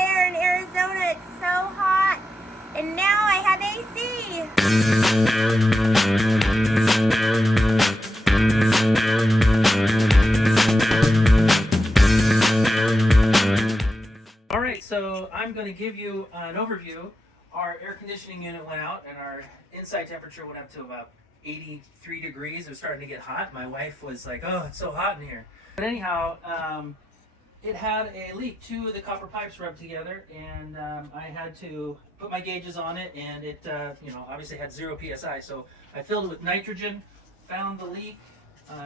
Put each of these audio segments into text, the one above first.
air in Arizona. It's so hot. And now I have AC. All right, so I'm going to give you an overview. Our air conditioning unit went out and our inside temperature went up to about 83 degrees. It was starting to get hot. My wife was like, "Oh, it's so hot in here." But anyhow, it had a leak. Two of the copper pipes rubbed together, and I had to put my gauges on it, and it, obviously had 0 psi. So I filled it with nitrogen, found the leak,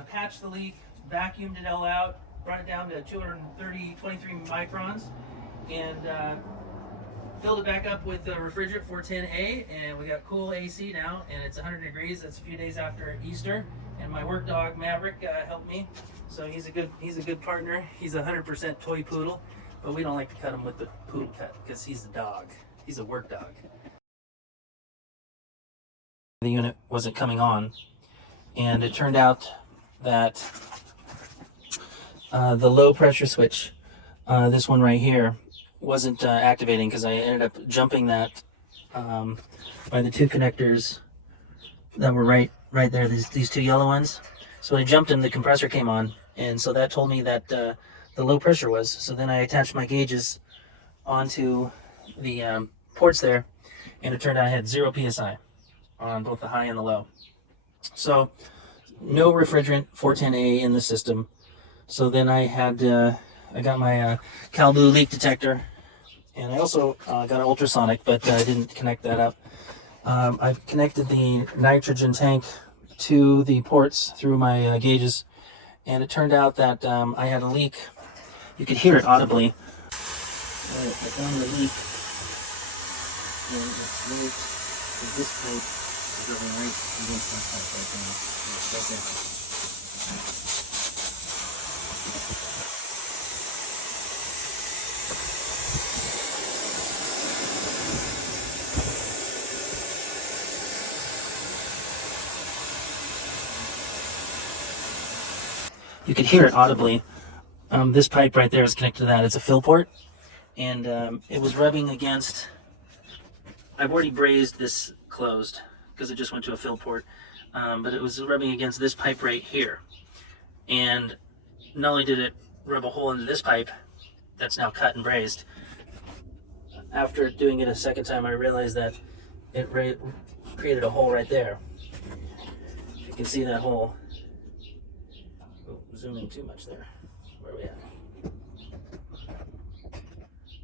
patched the leak, vacuumed it all out, brought it down to 23 microns, and filled it back up with the refrigerant 410A, and we got cool AC now, and it's 100 degrees. That's a few days after Easter, and my work dog Maverick helped me. So he's a good partner. He's a 100% toy poodle, but we don't like to cut him with the poodle cut because he's a dog. He's a work dog. The unit wasn't coming on, and it turned out that the low pressure switch, this one right here, wasn't activating because I ended up jumping that by the two connectors that were right there, these two yellow ones. So when I jumped them, the compressor came on, and so that told me that the low pressure was. So then I attached my gauges onto the ports there, and it turned out I had 0 psi on both the high and the low. So no refrigerant 410A in the system. So then I got my Cal Blue leak detector, and I also got an ultrasonic, but I didn't connect that up. I've connected the nitrogen tank to the ports through my gauges, and it turned out that I had a leak. You could hear it audibly. I found the leak, and it's right, this pipe is rubbing right against that pipe right now. Right there. You could hear it audibly. This pipe right there is connected to that. It's a fill port, and it was rubbing against. I've already brazed this closed because it just went to a fill port, but it was rubbing against this pipe right here. And not only did it rub a hole into this pipe that's now cut and brazed, after doing it a second time, I realized that it created a hole right there. You can see that hole. Oh, zoom in too much there. Where are we at?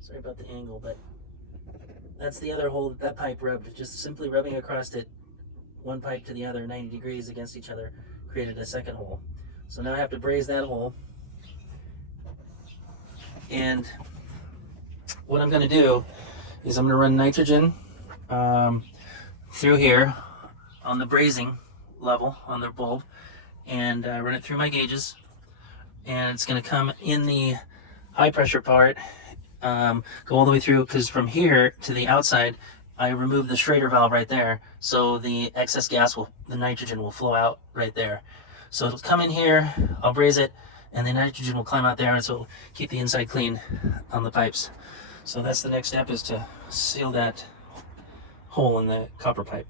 Sorry about the angle, but that's the other hole that pipe rubbed. Just simply rubbing across it, one pipe to the other, 90 degrees against each other, created a second hole. So now I have to braze that hole. And what I'm going to do is I'm going to run nitrogen through here on the brazing level on the bulb, and run it through my gauges, and it's going to come in the high pressure part, go all the way through, because from here to the outside I removed the Schrader valve right there, so the excess gas the nitrogen will flow out right there. So it'll come in here, I'll braze it, and the nitrogen will climb out there, and so it'll keep the inside clean on the pipes. So that's the next step, is to seal that hole in the copper pipe.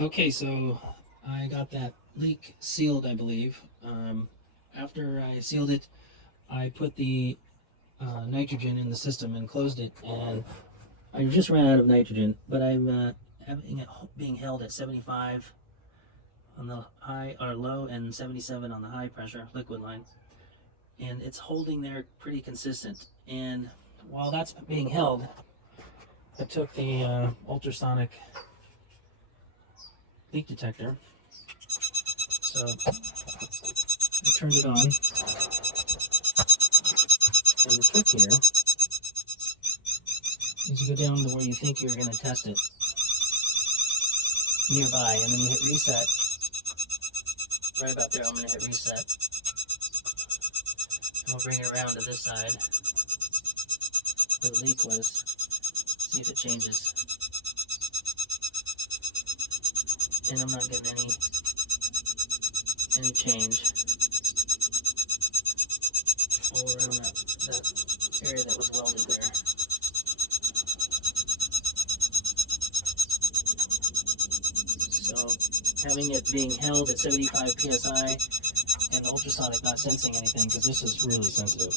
Okay, so I got that leak sealed, I believe. After I sealed it, I put the nitrogen in the system and closed it, and I just ran out of nitrogen, but I'm having it being held at 75 on the high or low and 77 on the high pressure liquid line. and it's holding there pretty consistent. And while that's being held, I took the ultrasonic leak detector. So I turned it on, and the trick here is you go down to where you think you're going to test it nearby, and then you hit reset. Right about there, I'm going to hit reset. And we'll bring it around to this side where the leak was. See if it changes. And I'm not getting any change all around that area that was welded there. So having it being held at 75 psi and the ultrasonic not sensing anything, because this is really sensitive.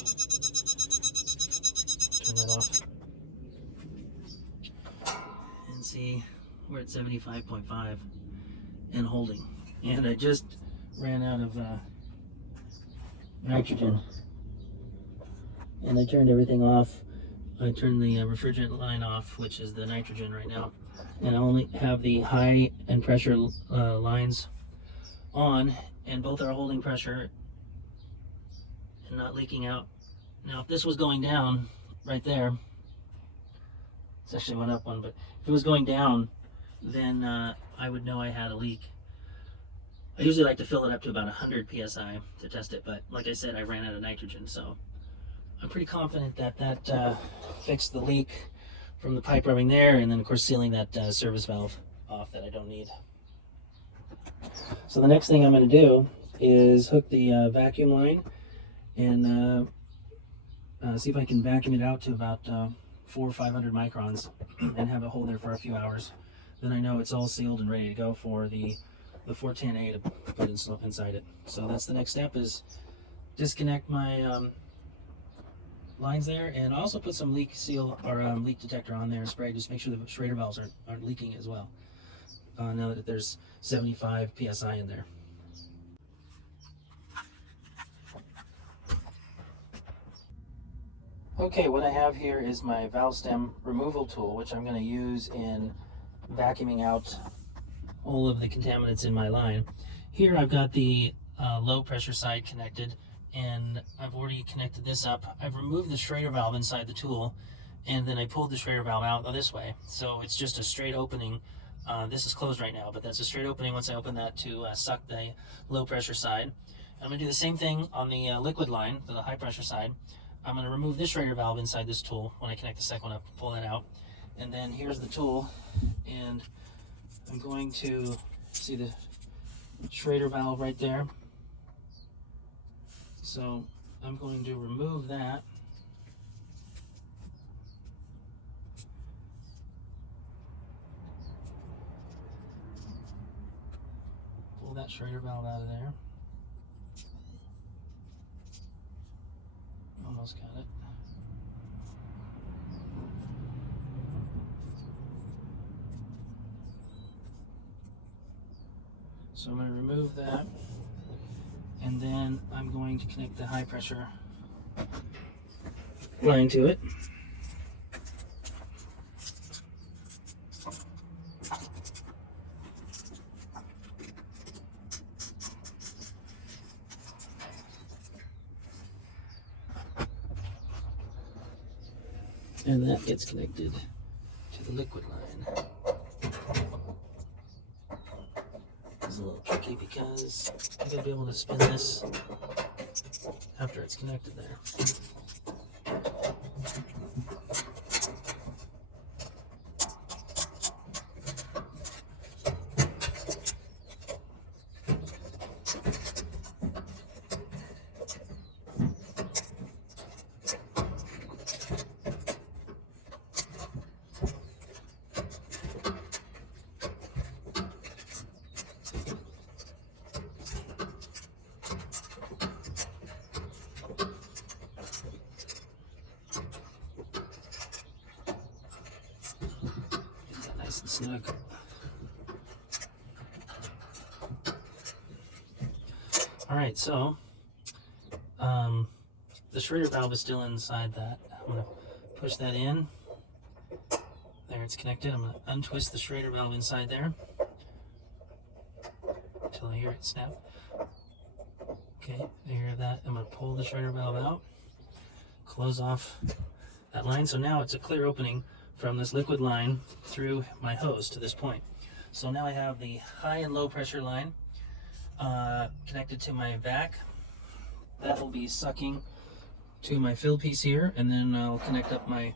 Turn that off. And see, we're at 75.5 and holding. And I just ran out of nitrogen. And I turned everything off. I turned the refrigerant line off, which is the nitrogen right now. And I only have the high and pressure lines on, and both are holding pressure and not leaking out. Now, if this was going down right there, it's actually went up one, but if it was going down, then I would know I had a leak. I usually like to fill it up to about 100 psi to test it, but like I said, I ran out of nitrogen, so I'm pretty confident that that fixed the leak from the pipe rubbing there, and then of course sealing that service valve off that I don't need. So the next thing I'm going to do is hook the vacuum line and see if I can vacuum it out to about 400 or 500 microns and have it hold there for a few hours. Then I know it's all sealed and ready to go for the 410A to put inside it. So that's the next step, is disconnect my lines there, and also put some leak seal or leak detector on there and spray, just make sure the Schrader valves aren't leaking as well. Now that there's 75 psi in there. Okay, what I have here is my valve stem removal tool, which I'm going to use in vacuuming out all of the contaminants in my line. Here I've got the low pressure side connected, and I've already connected this up. I've removed the Schrader valve inside the tool, and then I pulled the Schrader valve out this way. So it's just a straight opening. This is closed right now, but that's a straight opening once I open that to suck the low pressure side. And I'm going to do the same thing on the liquid line, for the high pressure side. I'm going to remove this Schrader valve inside this tool when I connect the second one up, pull that out. And then here's the tool, and I'm going to see the Schrader valve right there. So I'm going to remove that. Pull that Schrader valve out of there. Almost got it. So I'm going to remove that, and then I'm going to connect the high pressure line to it. And that gets connected to the liquid line. It's a little tricky because I gotta be able to spin this after it's connected there. Nice and snug. All right, so the Schrader valve is still inside that. I'm going to push that in. There, it's connected. I'm going to untwist the Schrader valve inside there until I hear it snap. Okay, I hear that. I'm going to pull the Schrader valve out, close off that line. So now it's a clear opening from this liquid line through my hose to this point. So now I have the high and low pressure line connected to my vac. That will be sucking to my fill piece here, and then I'll connect up my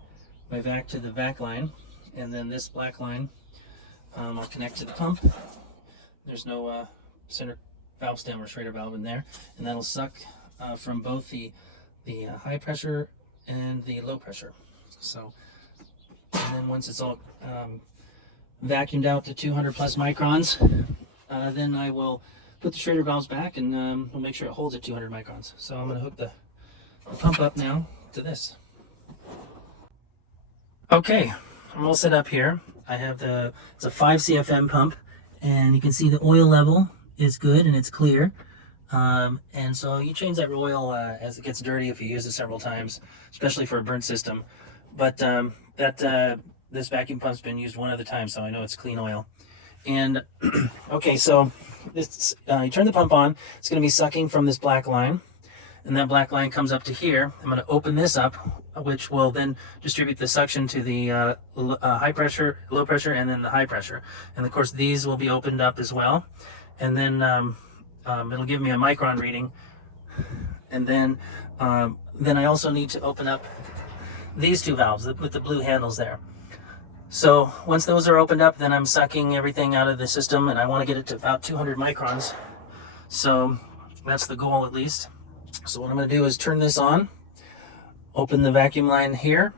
vac to the vac line, and then this black line I'll connect to the pump. There's no center valve stem or Schrader valve in there, and that'll suck from both the high pressure and the low pressure. So, and then once it's all vacuumed out to 200 plus microns, then I will put the Schrader valves back, and we'll make sure it holds at 200 microns. So I'm going to hook the pump up now to this. Okay, I'm all set up here. I have it's a 5 CFM pump, and you can see the oil level is good and it's clear. And so you change that oil as it gets dirty if you use it several times, especially for a burnt system. But this vacuum pump's been used one other time, so I know it's clean oil. And okay, so this you turn the pump on. It's going to be sucking from this black line, and that black line comes up to here. I'm going to open this up, which will then distribute the suction to the high pressure, low pressure, and then the high pressure. And of course, these will be opened up as well. And then it'll give me a micron reading. And then I also need to open up these two valves with the blue handles there. So once those are opened up, then I'm sucking everything out of the system, and I want to get it to about 200 microns. So that's the goal, at least. So what I'm going to do is turn this on, open the vacuum line here.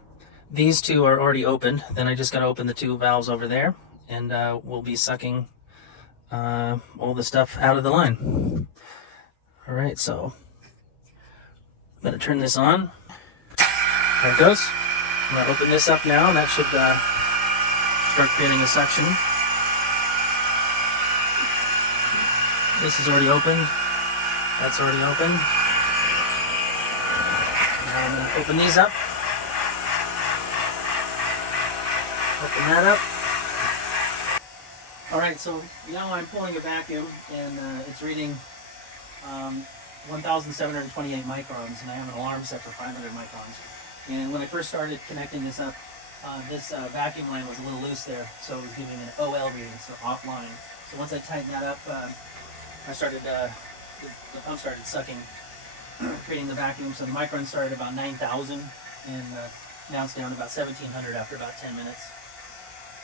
These two are already opened. Then I just got to open the two valves over there, and we'll be sucking all the stuff out of the line. All right, so I'm going to turn this on. There it goes. I'm going to open this up now, and that should start creating a suction. This is already open. That's already open. Now I'm going to open these up. Open that up. Alright, so now I'm pulling a vacuum, and it's reading 1,728 microns, and I have an alarm set for 500 microns. And when I first started connecting this up, this vacuum line was a little loose there, so it was giving an OL reading, so offline. So once I tightened that up, I started the pump started sucking, creating the vacuum. So the microns started about 9,000, and now it's down to about 1,700 after about 10 minutes.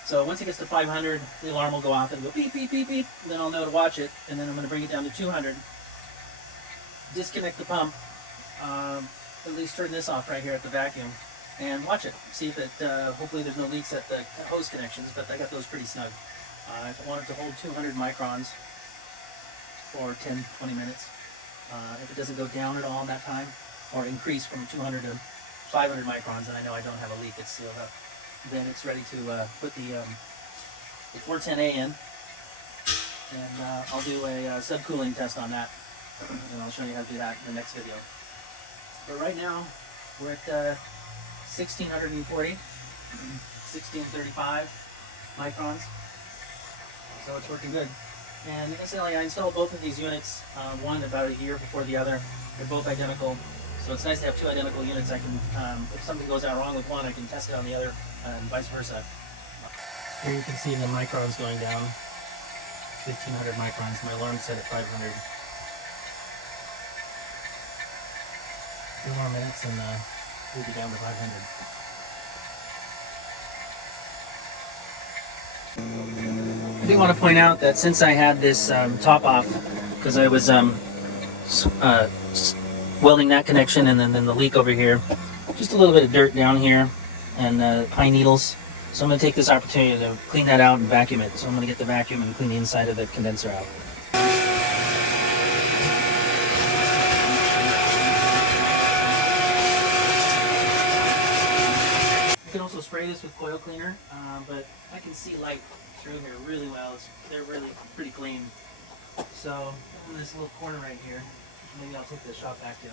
So once it gets to 500, the alarm will go off and go beep, beep, beep, beep. Then I'll know to watch it, and then I'm going to bring it down to 200. Disconnect the pump, at least turn this off right here at the vacuum, and watch it. See if it, hopefully there's no leaks at the hose connections, but I got those pretty snug. If I want it to hold 200 microns for 10-20 minutes, if it doesn't go down at all in that time, or increase from 200 to 500 microns, then I know I don't have a leak, it's sealed up. Then it's ready to put the 410A in, and I'll do a subcooling test on that, and I'll show you how to do that in the next video. But right now, we're at 1,640, 1,635 microns, so it's working good. And incidentally, I installed both of these units, one about a year before the other. They're both identical, so it's nice to have two identical units. I can, if something goes out wrong with one, I can test it on the other, and vice versa. Here you can see the microns going down, 1,500 microns. My alarm's set at 500. 2 more minutes and we'll be down to 500. I do want to point out that since I had this top off, because I was welding that connection and then the leak over here, just a little bit of dirt down here and pine needles. So I'm going to take this opportunity to clean that out and vacuum it. So I'm going to get the vacuum and clean the inside of the condenser out. You can also spray this with coil cleaner, but I can see light through here really well. They're really pretty clean. So in this little corner right here, maybe I'll take the shop vac to.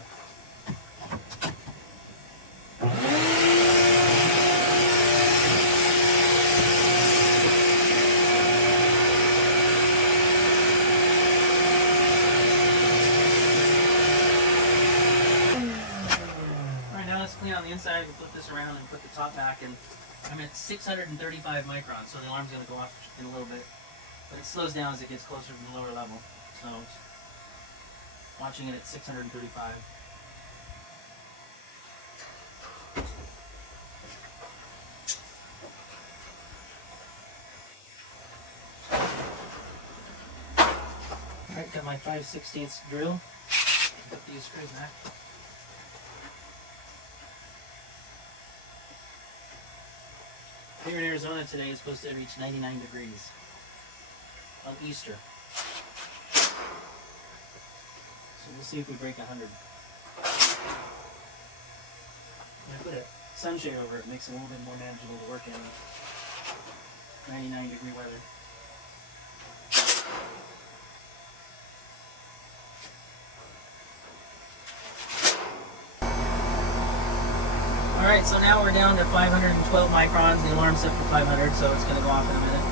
me on the inside, I can flip this around and put the top back, and I'm at 635 microns, so the alarm's going to go off in a little bit. But it slows down as it gets closer to the lower level. So, watching it at 635. Alright, got my 5/16 drill. Put these screws back. Here in Arizona today, it's supposed to reach 99 degrees on Easter. So we'll see if we break 100. When I put a sunshade over it, it makes it a little bit more manageable to work in 99-degree weather. Alright, so now we're down to 512 microns. The alarm's set for 500, so it's going to go off in a minute.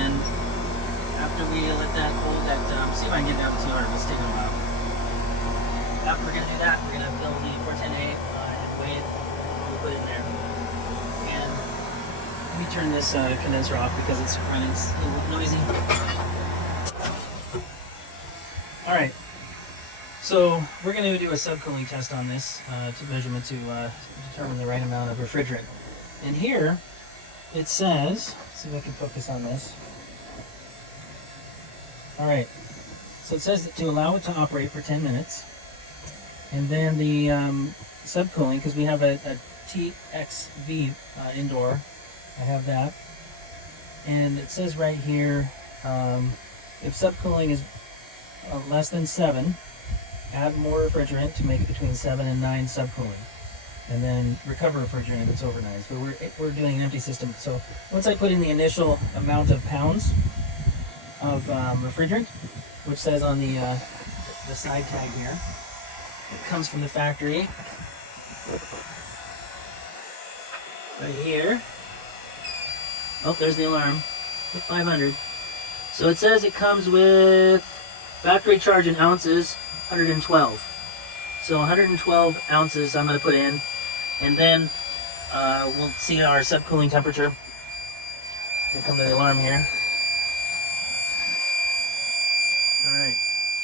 And after we let that hold at, see if I can get down to 200, it's taking a while. After we're going to do that, we're going to fill the 410A and weigh it, we'll put it in there. And let me turn this condenser off because it's running, it's a little noisy. Alright. So we're going to do a subcooling test on this measurement to determine the right amount of refrigerant. And here it says, let's see if I can focus on this. Alright, so it says that to allow it to operate for 10 minutes. And then the subcooling, because we have a TXV indoor, I have that. And it says right here, if subcooling is less than 7, add more refrigerant to make it between 7 and 9 subcooling, and then recover refrigerant if it's over 9. So we're doing an empty system. So once I put in the initial amount of pounds of refrigerant, which says on the side tag here, it comes from the factory right here. Oh, there's the alarm. 500. So it says it comes with factory charge in ounces. 112. So 112 ounces I'm going to put in, and then we'll see our subcooling temperature. We'll come to the alarm here. Alright,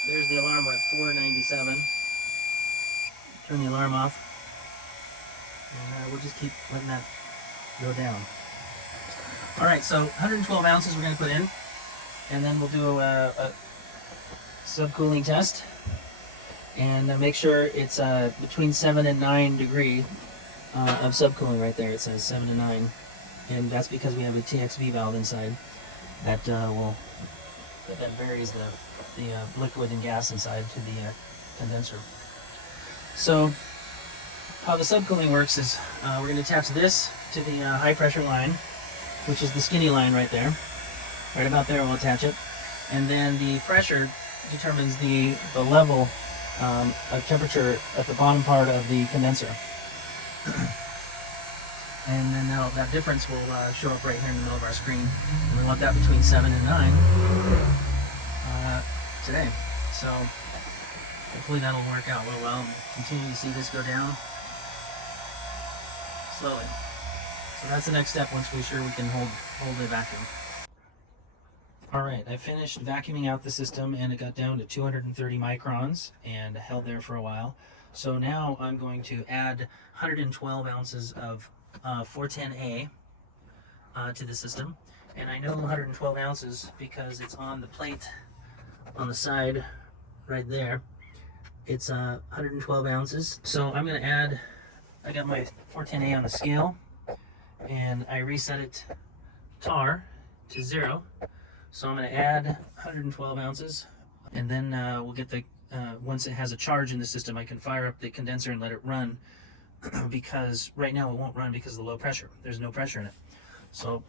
there's the alarm. We're at 497. Turn the alarm off, and we'll just keep letting that go down. Alright, so 112 ounces we're going to put in, and then we'll do a subcooling test. And make sure it's between 7 and 9 degree of subcooling right there. It says 7 to 9, and that's because we have a TXV valve inside that that varies the liquid and gas inside to the condenser. So how the subcooling works is we're going to attach this to the high pressure line, which is the skinny line right there. Right about there we'll attach it, and then the pressure determines the level of temperature at the bottom part of the condenser. And then that difference will show up right here in the middle of our screen. And we want that between 7 and 9 today. So hopefully that'll work out real well. Continue to see this go down slowly. So that's the next step once we're sure we can hold the vacuum. Alright, I finished vacuuming out the system and it got down to 230 microns and held there for a while. So now I'm going to add 112 ounces of 410A to the system. And I know 112 ounces because it's on the plate on the side right there. It's 112 ounces. So I'm going to add, I got my 410A on the scale and I reset it tar to 0. So I'm going to add 112 ounces, and then we'll get the, once it has a charge in the system, I can fire up the condenser and let it run, because right now it won't run because of the low pressure. There's no pressure in it. So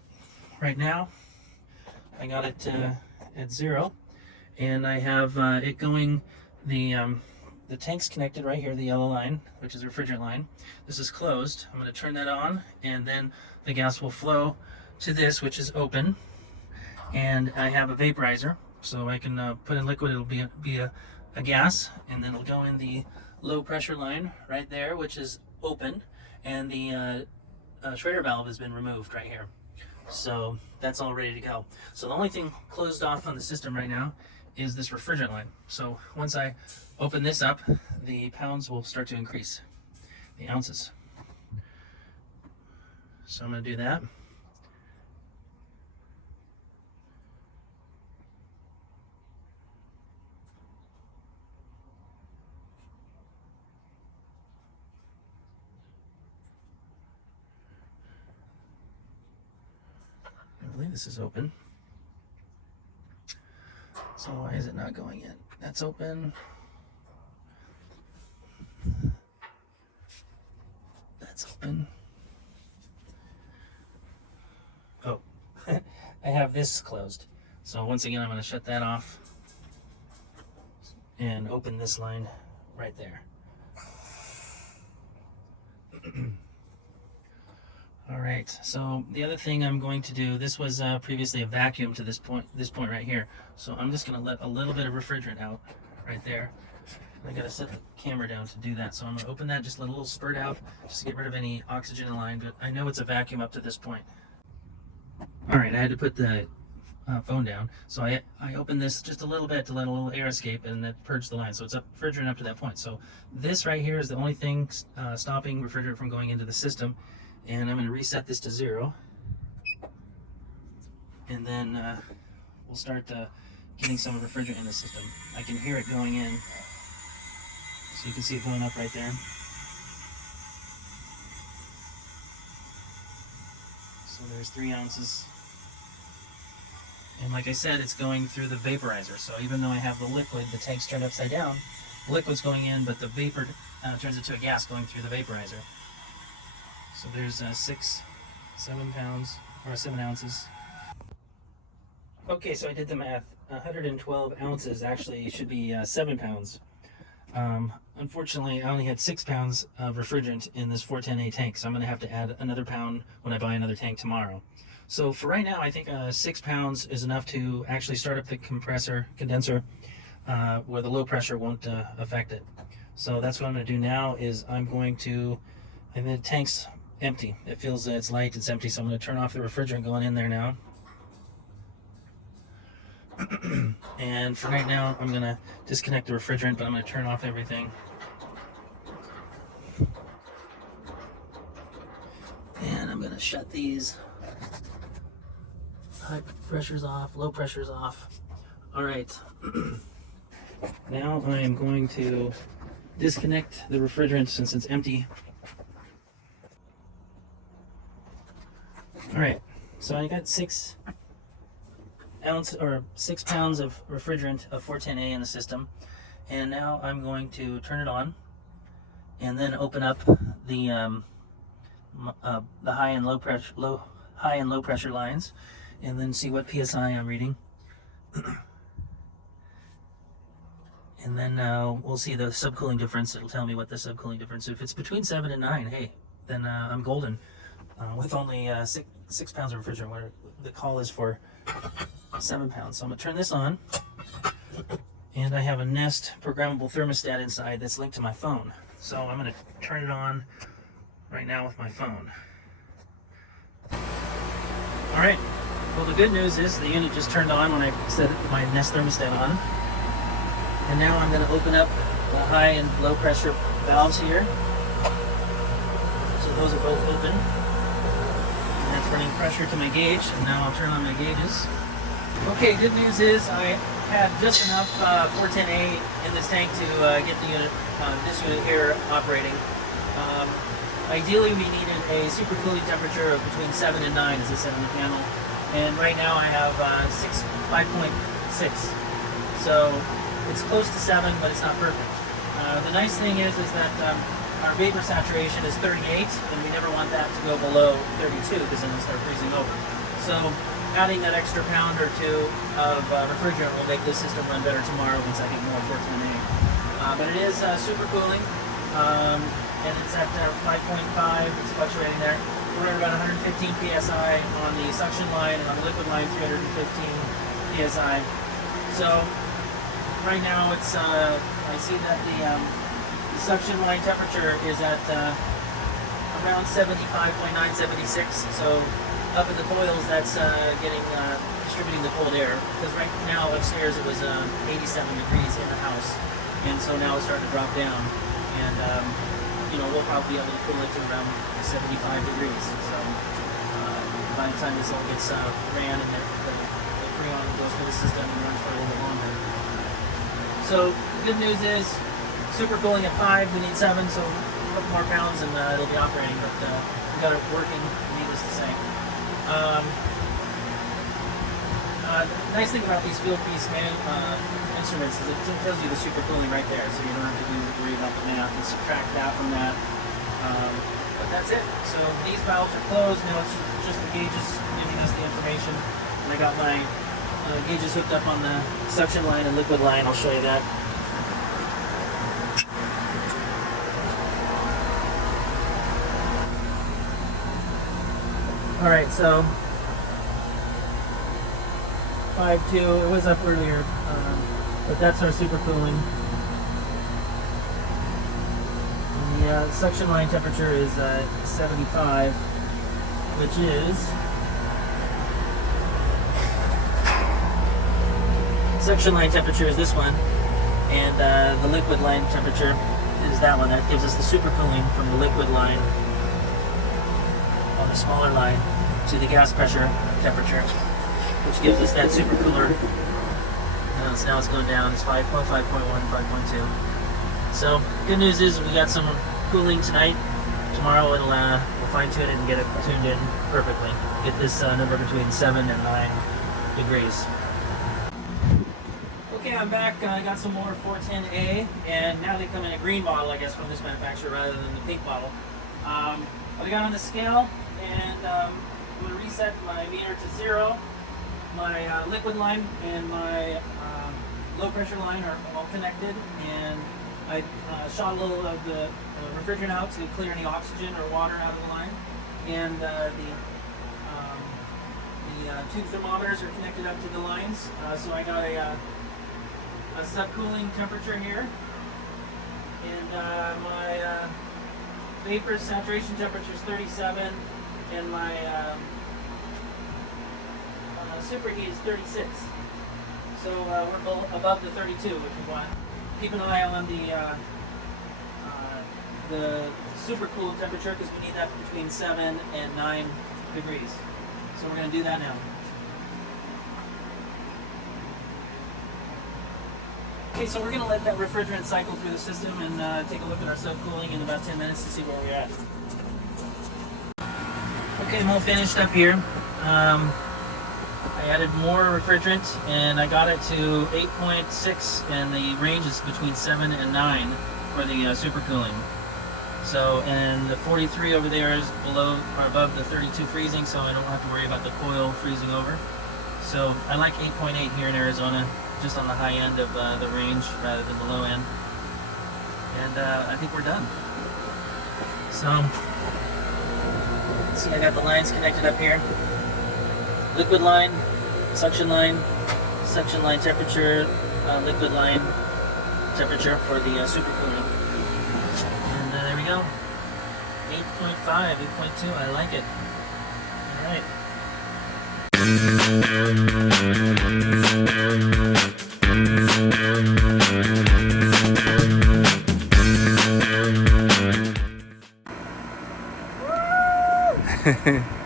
right now, I got it at 0, and I have it going, the tank's connected right here, the yellow line, which is the refrigerant line. This is closed. I'm going to turn that on, and then the gas will flow to this, which is open. And I have a vaporizer, so I can put in liquid. It'll be a gas, and then it'll go in the low pressure line right there, which is open, and the Schrader valve has been removed right here. So that's all ready to go. So the only thing closed off on the system right now is this refrigerant line. So once I open this up, the pounds will start to increase, the ounces. So I'm going to do that. I believe this is open. So why is it not going in? That's open. That's open. Oh, I have this closed. So once again, I'm going to shut that off and open this line right there. All right, so the other thing I'm going to do, this was previously a vacuum to this point right here. So I'm just going to let a little bit of refrigerant out right there. I got to set the camera down to do that. So I'm going to open that, just let a little spurt out, just to get rid of any oxygen in the line, but I know it's a vacuum up to this point. All right, I had to put the phone down. So I opened this just a little bit to let a little air escape, and that purged the line. So it's refrigerant up to that point. So this right here is the only thing stopping refrigerant from going into the system. And I'm going to reset this to 0, and then we'll start getting some refrigerant in the system. I can hear it going in, so you can see it going up right there. So there's 3 ounces. And like I said, it's going through the vaporizer. So even though I have the liquid, the tank's turned upside down, the liquid's going in, but the vapor turns into a gas going through the vaporizer. So there's 7 pounds, or 7 ounces. Okay, so I did the math. 112 ounces actually should be 7 pounds. Unfortunately, I only had 6 pounds of refrigerant in this 410A tank, so I'm going to have to add another pound when I buy another tank tomorrow. So for right now, I think 6 pounds is enough to actually start up the condenser, where the low pressure won't affect it. So that's what I'm going to do now. Is the tank's empty. It feels it's light, it's empty, so I'm going to turn off the refrigerant going in there now. And for right now, I'm going to disconnect the refrigerant, but I'm going to turn off everything. And I'm going to shut these high pressures off, low pressures off. All right. Now I am going to disconnect the refrigerant since it's empty. All right, so I got 6 pounds of refrigerant of 410A in the system, and now I'm going to turn it on, and then open up the high and low pressure lines, and then see what PSI I'm reading, and then we'll see the subcooling difference. It'll tell me what the subcooling difference. If it's between 7 and 9, hey, then I'm golden. With only 6 pounds of refrigerant, where the call is for 7 pounds. So I'm going to turn this on, and I have a Nest programmable thermostat inside that's linked to my phone. So I'm going to turn it on right now with my phone. All right, well, the good news is the unit just turned on when I set my Nest thermostat on. And now I'm going to open up the high and low pressure valves here. So those are both open. That's running pressure to my gauge, and now I'll turn on my gauges. Okay, good news is I had just enough 410A in this tank to get the unit, this unit here operating. Ideally, we needed a supercooling temperature of between 7 and 9, as it said on the panel. And right now I have 5.6. So it's close to 7, but it's not perfect. The nice thing is that our vapor saturation is 38, and we never want that to go below 32 because then it'll start freezing over. So adding that extra pound or 2 of refrigerant will make this system run better tomorrow once I get more 410A. But it is supercooling, and it's at 5.5. It's fluctuating there. We're at about 115 psi on the suction line, and on the liquid line 315 psi. So right now it's I see that the suction line temperature is at around 75.9, 76. So up in the coils, that's distributing the cold air. Because right now upstairs it was 87 degrees in the house, and so now it's starting to drop down. And we'll probably be able to cool it to around 75 degrees. So by the time this all gets ran and the freon goes through the system and runs for a little bit longer. So the good news is, super cooling at 5, we need 7, so a couple more pounds and it'll be operating, but we got it working, needless to say. The nice thing about these field piece instruments is it tells you the super cooling right there, so you don't have to worry about the math and subtract that from that. But that's it. So these valves are closed. Now it's just the gauges giving us the information. And I got my gauges hooked up on the suction line and liquid line. I'll show you that. Alright, so 5.2, it was up earlier, but that's our super cooling. The suction line temperature is 75, which is suction line temperature is this one, and the liquid line temperature is that one. That gives us the super cooling from the liquid line on the smaller line to the gas pressure temperature, which gives us that super cooler. So now it's going down. It's 5.5.1, 5.2. So good news is we got some cooling tonight. Tomorrow we'll fine tune it and get it tuned in perfectly. Get this number between 7 and 9 degrees. Okay, I'm back. I got some more 410A, and now they come in a green bottle, I guess, from this manufacturer rather than the pink bottle. I got on the scale, and I'm going to reset my meter to 0. My liquid line and my low pressure line are all connected, and I shot a little of the refrigerant out to clear any oxygen or water out of the line, and the two thermometers are connected up to the lines, so I got a subcooling temperature here, and my vapor saturation temperature is 37, and my superheat is 36. So we're above the 32, which we want. Keep an eye on the super cool temperature, because we need that between 7 and 9 degrees. So we're going to do that now. Okay, so we're going to let that refrigerant cycle through the system and take a look at our subcooling in about 10 minutes to see where we're at. Okay, I'm all finished up here. I added more refrigerant, and I got it to 8.6, and the range is between 7 and 9 for the super cooling. So, and the 43 over there is below or above the 32 freezing, so I don't have to worry about the coil freezing over. So I like 8.8 here in Arizona, just on the high end of the range rather than the low end. And I think we're done. So, see, I got the lines connected up here. Liquid line, suction line temperature, liquid line temperature for the super cooling. And there we go. 8.5, 8.2, I like it. Alright. Woo!